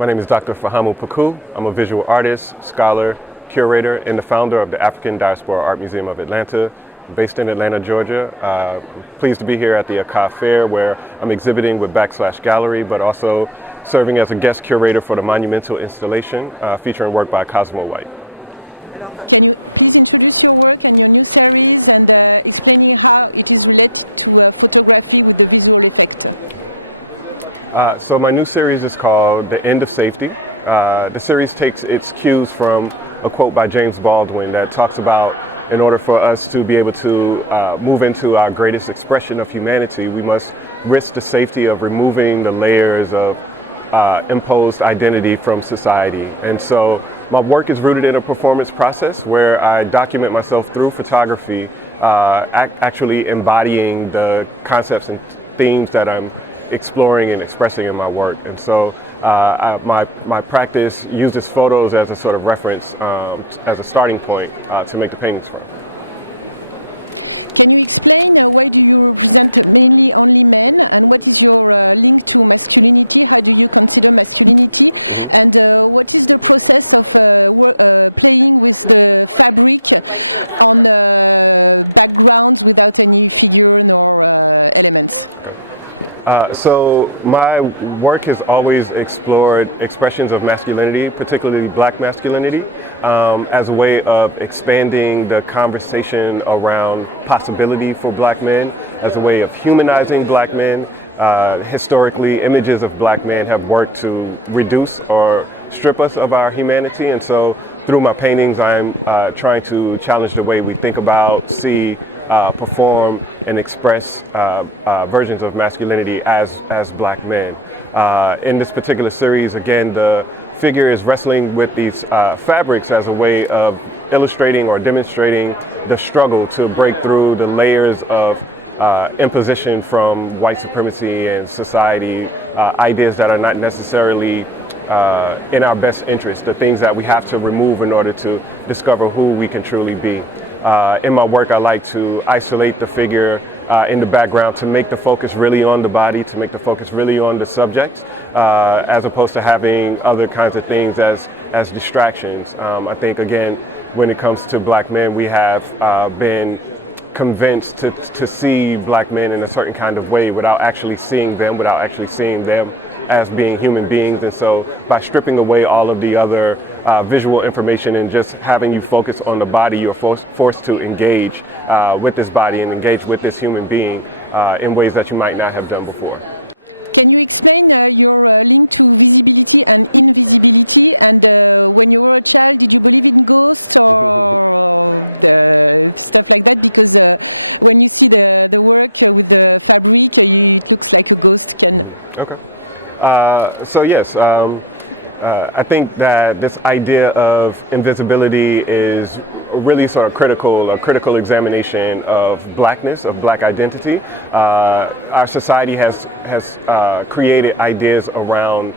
My name is Dr. Fahamu PECOU. I'm a visual artist, scholar, curator, and the founder of the African Diaspora Art Museum of Atlanta, based in Atlanta, Georgia. Pleased to be here at the AKAA Fair, where I'm exhibiting with Backslash Gallery, but also serving as a guest curator for the monumental installation featuring work by Cosmo White. So my new series is called The End of Safety. The series takes its cues from a quote by James Baldwin that talks about, in order for us to be able to move into our greatest expression of humanity, we must risk the safety of removing the layers of imposed identity from society. And so my work is rooted in a performance process where I document myself through photography, actually embodying the concepts and themes that I'm exploring and expressing in my work. And so my practice uses photos as a sort of reference, as a starting point to make the paintings from. So my work has always explored expressions of masculinity, particularly Black masculinity, as a way of expanding the conversation around possibility for Black men, as a way of humanizing Black men. Historically, images of Black men have worked to reduce or strip us of our humanity, and so through my paintings, I'm trying to challenge the way we think about, see, perform, and express versions of masculinity as Black men. In this particular series, again, the figure is wrestling with these fabrics as a way of illustrating or demonstrating the struggle to break through the layers of imposition from white supremacy and society, ideas that are not necessarily in our best interest, the things that we have to remove in order to discover who we can truly be. In my work, I like to isolate the figure in the background to make the focus really on the body, to make the focus really on the subject, as opposed to having other kinds of things as distractions. I think, again, when it comes to Black men, we have been convinced to see Black men in a certain kind of way without actually seeing them as being human beings. And so by stripping away all of the other visual information and just having you focus on the body, you're forced to engage with this body and engage with this human being in ways that you might not have done before. Can you explain your link to visibility and invisibility, and when you were a child, did you believe in ghosts or stuff like that? Because when you see the works and the fabric, it looks like a ghost. Okay. So yes, I think that this idea of invisibility is really sort of a critical examination of Blackness, of Black identity. Our society has created ideas around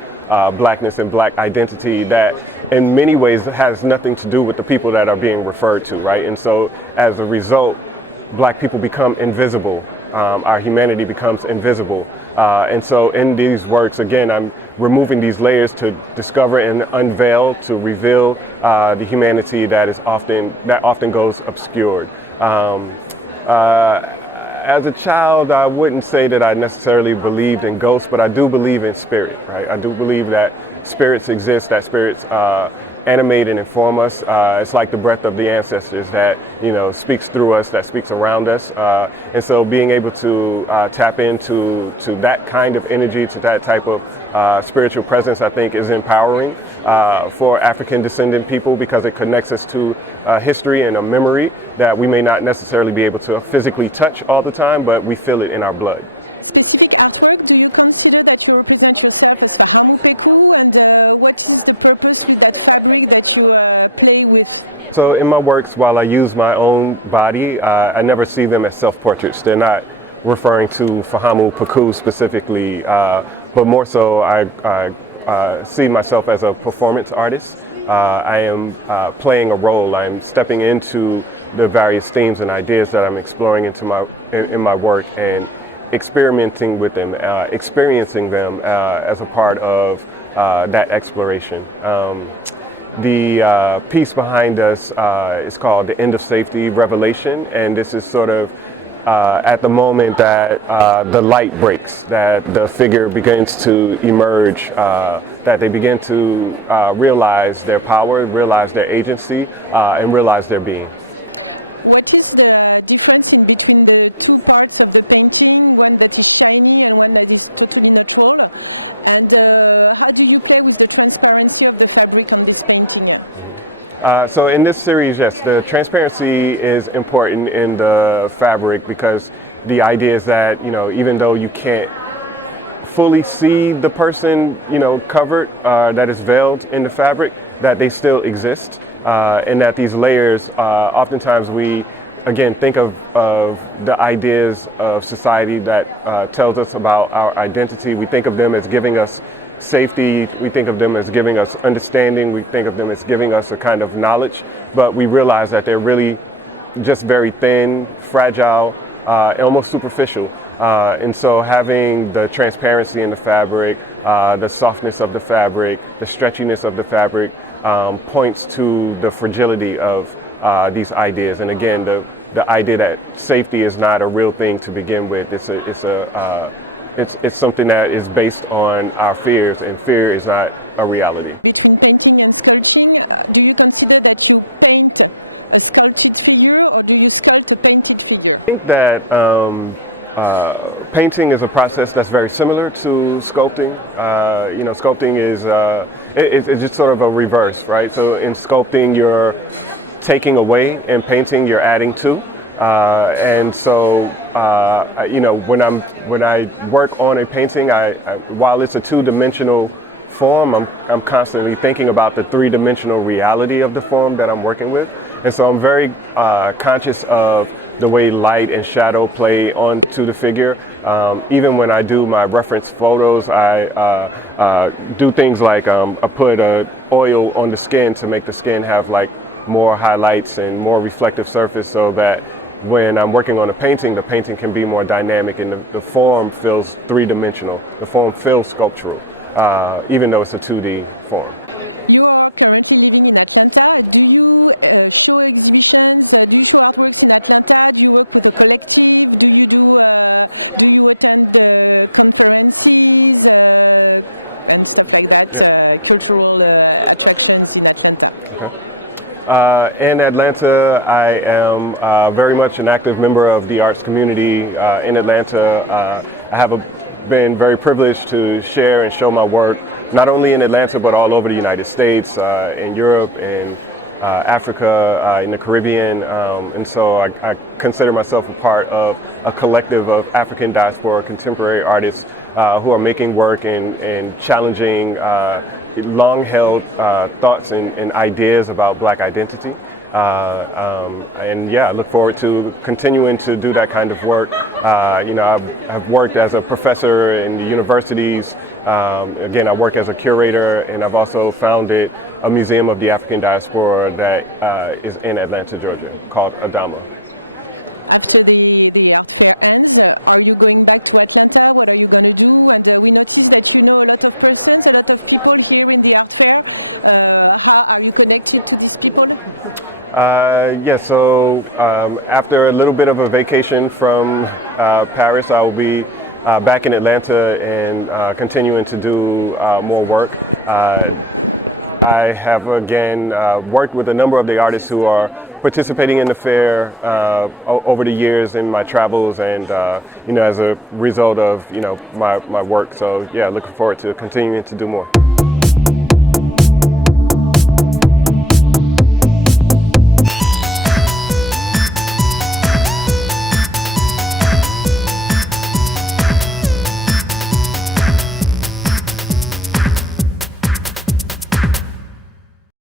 Blackness and Black identity that in many ways has nothing to do with the people that are being referred to, right? And so as a result, Black people become invisible. Our humanity becomes invisible. And so in these works, again, I'm removing these layers to discover and unveil, to reveal the humanity that often goes obscured. As a child, I wouldn't say that I necessarily believed in ghosts, but I do believe in spirit, right? I do believe that spirits exist, that spirits animate and inform us. It's like the breath of the ancestors that, speaks through us, that speaks around us. And so being able to tap into that kind of energy, to that type of spiritual presence, I think is empowering for African descendant people, because it connects us to history and a memory that we may not necessarily be able to physically touch all the time, but we feel it in our blood. Specific aspect, do you consider that you represent yourself as Fahamu PECOU, and what's the purpose to that fabric that you play with? So in my works, while I use my own body, I never see them as self-portraits. They're not referring to Fahamu PECOU specifically, but more so I see myself as a performance artist. I am playing a role. I'm stepping into the various themes and ideas that I'm exploring in my work, and experimenting with them, experiencing them as a part of that exploration. The piece behind us is called The End of Safety Revelation, and this is sort of at the moment that the light breaks, that the figure begins to emerge, that they begin to realize their power, realize their agency, and realize their being. What is the difference in between the two parts of the painting, one that is shiny and one that is totally natural? And how do you play with the transparency of the fabric on this painting? So in this series, yes, the transparency is important in the fabric because the idea is that, even though you can't fully see the person, covered, that is veiled in the fabric, that they still exist, and that these layers, oftentimes we, again, think of the ideas of society that tells us about our identity. We think of them as giving us safety, we think of them as giving us understanding, we think of them as giving us a kind of knowledge, but we realize that they're really just very thin, fragile, almost superficial. And so having the transparency in the fabric, the softness of the fabric, the stretchiness of the fabric points to the fragility of these ideas. And again, the idea that safety is not a real thing to begin with. It's something that is based on our fears, and fear is not a reality. Between painting and sculpting, do you consider that you paint a sculpted figure or do you sculpt a painted figure? I think that painting is a process that's very similar to sculpting. Sculpting is it's just sort of a reverse, right? So in sculpting, you're taking away, and painting, you're adding to. And so, when I work on a painting, while it's a two-dimensional form, I'm constantly thinking about the three-dimensional reality of the form that I'm working with. And so I'm very conscious of the way light and shadow play onto the figure. Even when I do my reference photos, I do things like I put oil on the skin to make the skin have like more highlights and more reflective surface, so that when I'm working on a painting, the painting can be more dynamic and the form feels three-dimensional. The form feels sculptural, even though it's a 2D form. You are currently living in Atlanta. Do you show exhibitions? Do you show artworks in Atlanta? Do you work with a collective? Do you attend conferences and stuff like that? Cultural attractions in Atlanta. Okay. In Atlanta, I am very much an active member of the arts community in Atlanta. I have been very privileged to share and show my work, not only in Atlanta, but all over the United States, in Europe, in Africa, in the Caribbean. And so I consider myself a part of a collective of African diaspora contemporary artists who are making work and challenging long-held thoughts and ideas about Black identity. I look forward to continuing to do that kind of work. I've worked as a professor in the universities. Again, I work as a curator, and I've also founded a museum of the African diaspora that is in Atlanta, Georgia, called Adama. After the art fair ends, are you going back to Atlanta? What are you going to do? And we noticed that you know a lot of persons, a lot of people here in the art fair. How are you connected to these people? So after a little bit of a vacation from Paris, I will be back in Atlanta and continuing to do more work. I have again worked with a number of the artists who are participating in the fair over the years in my travels, and as a result of my work. So yeah, looking forward to continuing to do more.